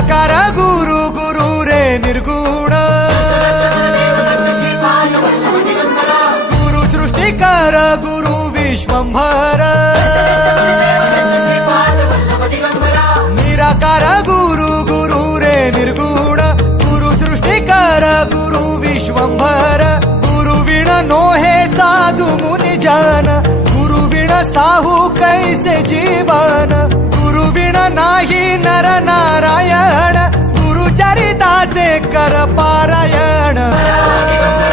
निराकार गुरु गुरु रे निर्गुण गुरु सृष्टिकर गुरु विश्वंभर निराकार गुरु गुरु रे निर्गुण गुरु सृष्टिकर गुरु विश्वंभर गुरु विण नोहे साधु मुनि जन गुरु विण साहू कैसे जीवन गुरु विण नाही नर नारायण गुरु चरिताचे कर पारायण